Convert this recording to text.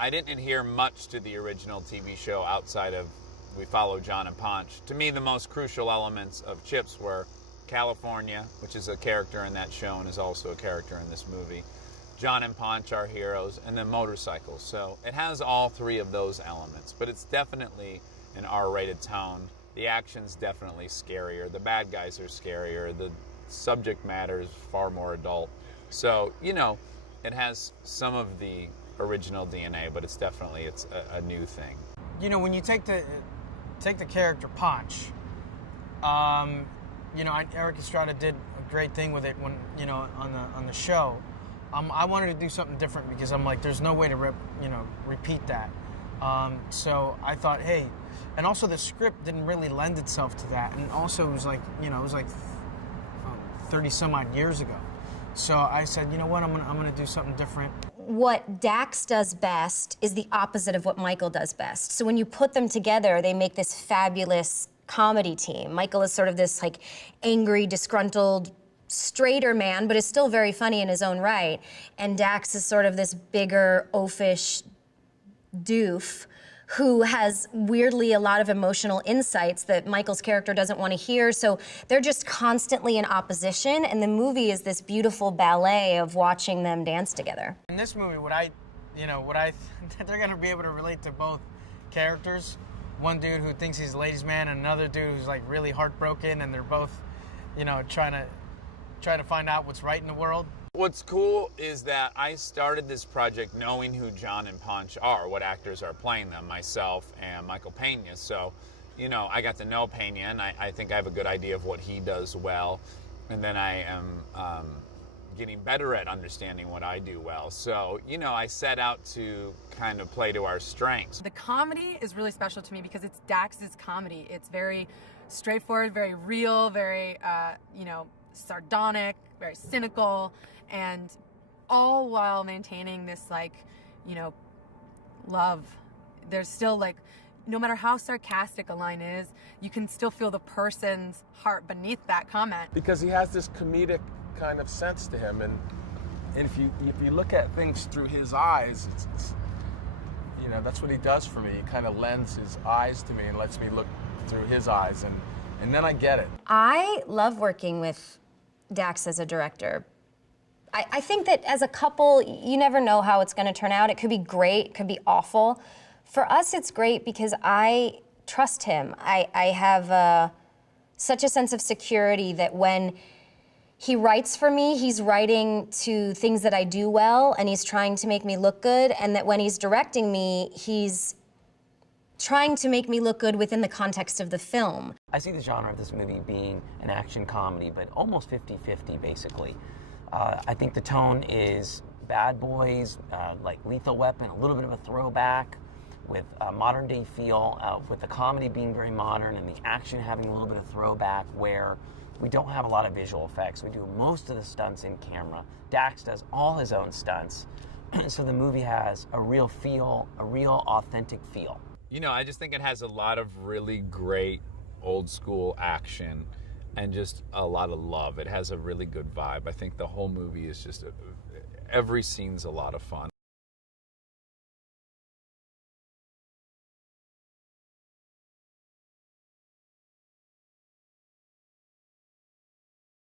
I didn't adhere much to the original TV show outside of we follow John and Ponch. To me, the most crucial elements of CHiPs were California, which is a character in that show and is also a character in this movie. John and Ponch are heroes, and then motorcycles. So it has all three of those elements, but it's definitely an R-rated tone. The action's definitely scarier. The bad guys are scarier. The subject matter is far more adult. So, you know, it has some of the original DNA, but it's a new thing. You know, when you take the character Ponch, you know, Eric Estrada did a great thing with it when, you know, on the show. I wanted to do something different because I'm like, there's no way to repeat that. So I thought, hey, and also the script didn't really lend itself to that, and also it was like, you know, it was like 30 some odd years ago. So I said, you know what, I'm gonna do something different. What Dax does best is the opposite of what Michael does best. So when you put them together, they make this fabulous comedy team. Michael is sort of this like angry, disgruntled, straighter man, but is still very funny in his own right. And Dax is sort of this bigger, oafish doof who has weirdly a lot of emotional insights that Michael's character doesn't want to hear. So they're just constantly in opposition, and the movie is this beautiful ballet of watching them dance together. In this movie, they're gonna be able to relate to both characters. One dude who thinks he's a ladies' man, and another dude who's like really heartbroken, and they're both, you know, trying to find out what's right in the world. What's cool is that I started this project knowing who John and Ponch are, what actors are playing them, myself and Michael Pena. So, you know, I got to know Pena, and I think I have a good idea of what he does well. And then I am getting better at understanding what I do well. So, you know, I set out to kind of play to our strengths. The comedy is really special to me because it's Dax's comedy. It's very straightforward, very real, very, you know, sardonic, very cynical, and all while maintaining this, like, you know, love. There's still, like, no matter how sarcastic a line is, you can still feel the person's heart beneath that comment. Because he has this comedic kind of sense to him, and if you look at things through his eyes, it's you know, that's what he does for me. He kind of lends his eyes to me and lets me look through his eyes, and then I get it. I love working with Dax as a director. I think that as a couple, you never know how it's going to turn out. It could be great, it could be awful. For us, it's great because I trust him. I have such a sense of security that when he writes for me, he's writing to things that I do well, and he's trying to make me look good, and that when he's directing me, he's trying to make me look good within the context of the film. I see the genre of this movie being an action comedy, but almost 50-50, basically. I think the tone is Bad Boys, like Lethal Weapon, a little bit of a throwback, with a modern day feel, with the comedy being very modern and the action having a little bit of throwback, where we don't have a lot of visual effects. We do most of the stunts in camera. Dax does all his own stunts. So the movie has a real feel, a real authentic feel. You know, I just think it has a lot of really great old school action and just a lot of love. It has a really good vibe. I think the whole movie is just, every scene's a lot of fun.